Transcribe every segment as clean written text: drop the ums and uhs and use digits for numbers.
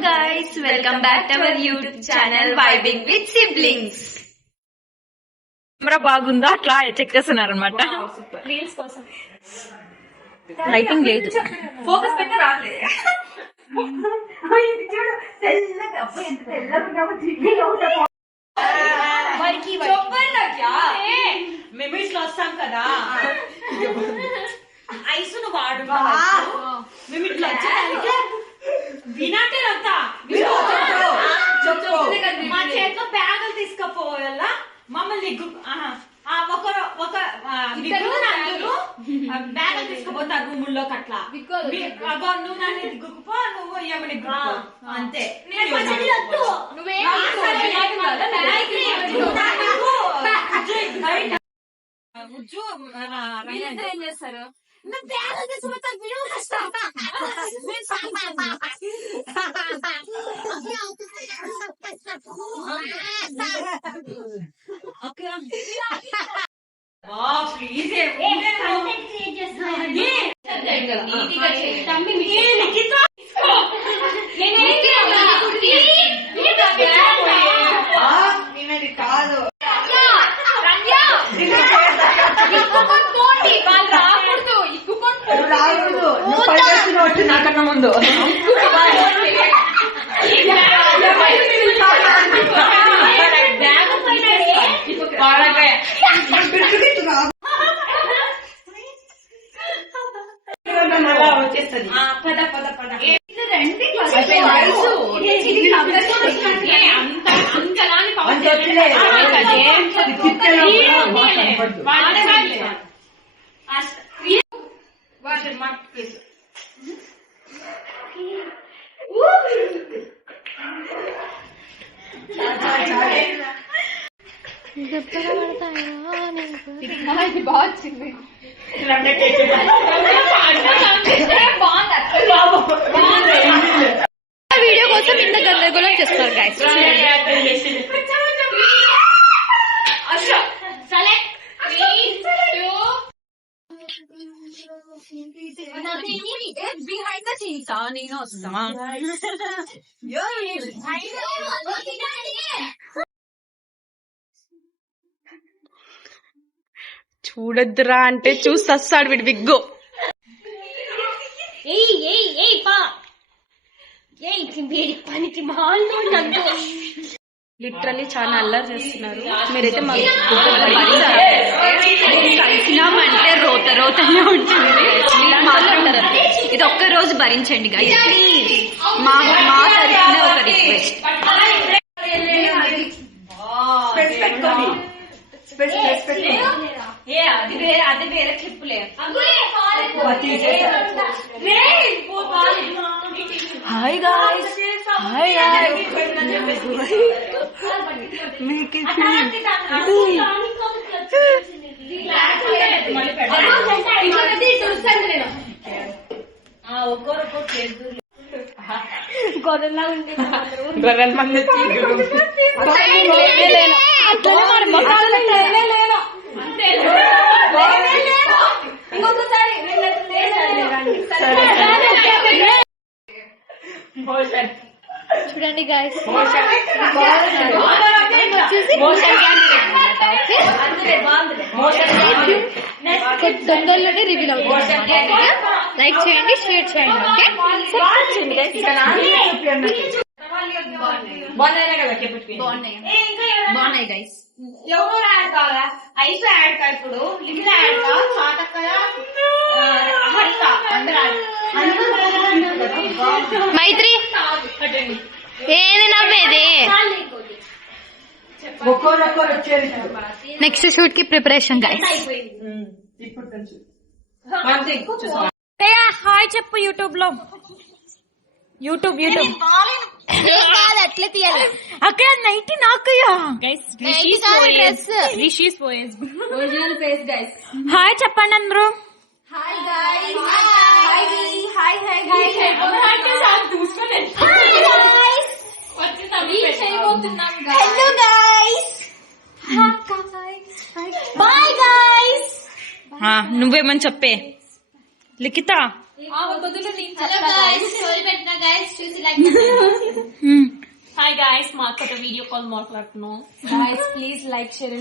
guys, welcome back to our YouTube channel Vibing with Siblings. Camera బాగుందా అట్లా check చేస్తున్నారు అనమాట. రీల్స్ కోసం లైటింగ్ లేదు, ఫోకస్ పెట్టి రాలేదు. మేము ఇట్లా వస్తాం కదా, ఐసును వాడు మేము ఇట్లా వచ్చేదానికి వినాటేనంతా మా చేతిలో బ్యాగులు తీసుకపోవాల మమ్మల్ని ఒక బ్యాగులు తీసుకుపోతారు రూముల్లోకి అట్లా. నువ్వు నన్ను దిగ్గుకుపో, నువ్వు ఏమని అంతే. ఏం చేస్తారు? కాదు నాకన్నా ముందు వచ్చేస్తుంది. పద పద పద వీడియో కోసం ఇంత గందరగోళం చేస్తారు గైస్. బిహైండ్ ద సీన్స్ నేను వస్తామా? చూడద్దురా అంటే చూస్తాడు వీడి విగ్గు. లిటరల్లీ చాలా అల్లరి చేస్తున్నారు. మీరైతే కలిసినామంటే రోత రోతనే ఉంటుంది. ఇలా మాట్లాడతారు. ఇది ఒక్క రోజు భరించండి గైస్ ప్లీజ్. మా తరఫున ఒక రిక్వెస్ట్. అది వేరే క్లిప్లే. Hi guys, hi guys. గొర్రెలా ఉండే గొర్రెల మంది చూడండి గైస్, తొందరలోనే రివీల్ అవుతుంది. లైక్ చేయండి, షేర్ చేయండి. ఓకే, బాగున్నాయి గైస్. ఎవరు యాడ్ కావాలా? ఐసు యాడ్ కా, ఇప్పుడు లిఖిత యాడ్ కా, చాటక్క, హరిత అందరూ మైత్రి ఏది నవ్వేది? నెక్స్ట్ షూట్ కి ప్రిపరేషన్ గైస్. హాయ్ చెప్పు యూట్యూబ్ లో. యూట్యూబ్ అట్లా తీయాలి. అక్కడ నైట్ నాకయ్యా ఒరిజినల్ ఫేస్ గైస్. హాయ్ చెప్పండి అందరూ. Hi guys. Hi hi hi hello guys. Bye guys. నువ్వేమని చెప్పే లిఖిత. హలో గైస్, స్టోరీ పెట్టినా గైస్ చూసి లైక్ అక్కతో వీడియో కాల్ మాట్లాడుతున్నాం. గైస్ ప్లీజ్ లైక్ షేర్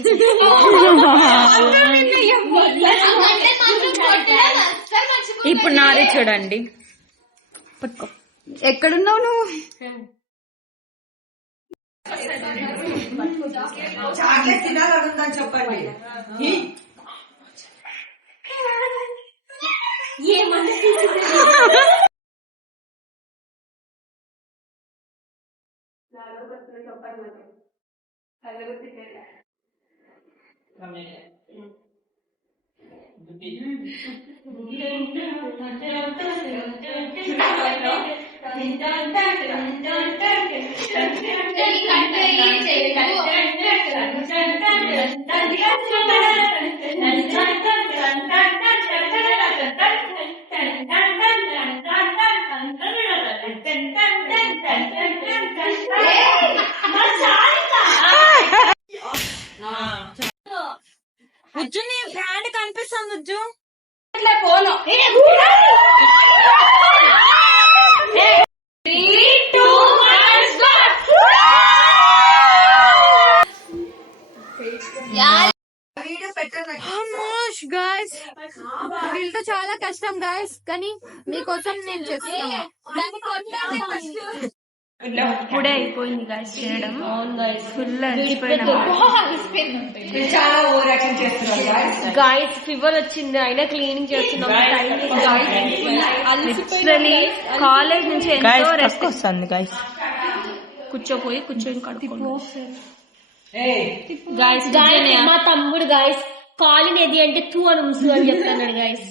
ఇప్పుడు నాది చూడండి. పట్టుకో. ఎక్కడున్నావు నువ్వు? చాక్లెట్ తినాలనుందని చెప్పండి. ఉజ్జు నీ బ్రాండ్ కనిపిస్తుంది ఉజ్జు. పోను గాయస్ వీళ్ళతో చాలా కష్టం గాయస్, కానీ మీకోసం నేను చేస్తున్నాను. ఇప్పుడే అయిపోయింది గాయస్ చేయడం. ఫుల్ చాలా ఓవర్ యాక్షన్ చేస్తున్నారు గాయస్ ఫీవర్ వచ్చింది అయినా క్లీనింగ్ చేస్తున్నాం. కాలేజ్ నుంచి ఎంతో రెస్ట్ వస్తుంది గాయస్. కూర్చొని కడుక్కో గాయస్. మా తమ్ముడు గాయస్ కాలినేది అంటే తూ అని ఉంసు అని చెప్తున్నాడు గాయస్.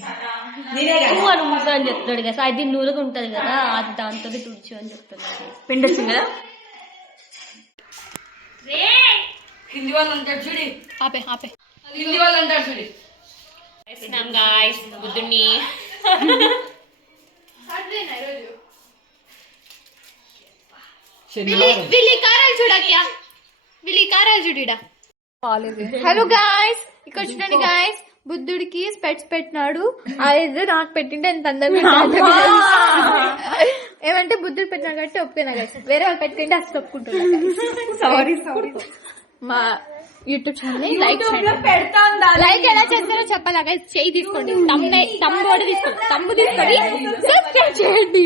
తూ అని ఉంసు అని చెప్తున్నాడు గాయస్. అది నూరుగా ఉంటది కదా, అది దాంతో తుడుచు అని చెప్తున్నాడు. పిండొచ్చింది కదా. హిందీ వాళ్ళు అంటారు చూడి. ఆపే ఆపే. హిందీ వాళ్ళు అంటారు చూడి. గాయస్ బుద్ధుడిని వీళ్ళ కారాలు చూడక్యా, వీళ్ళ కారాలు చూడిడా. హలో గాయస్, ఇక్కడ చూడండి గాయస్, బుద్ధుడికి స్పెట్స్ పెట్టినాడు. అది నాకు పెట్టింటే ఎంత అందంగా ఏమంటే బుద్ధుడు పెట్టినాడు కాబట్టి ఒప్పుకున్నా గాయస్. వేరే వాళ్ళు పెట్టింటే అసలు ఒప్పుకుంటున్నా. సారీ మా యూట్యూబ్ ఛానల్ లైక్ లైక్ ఎలా చేస్తారో చెప్పాలా గైస్. చేయి తీసుకోండి, తమ్ముడు తీసుకోండి, తమ్ము తీసుకొని సబ్స్క్రైబ్ చేయండి,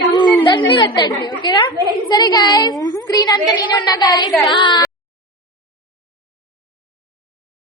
దాన్ని పెట్టండి. ఓకేనా? సరే గైస్, స్క్రీన్ అంతా నేను ఉన్నా గైస్.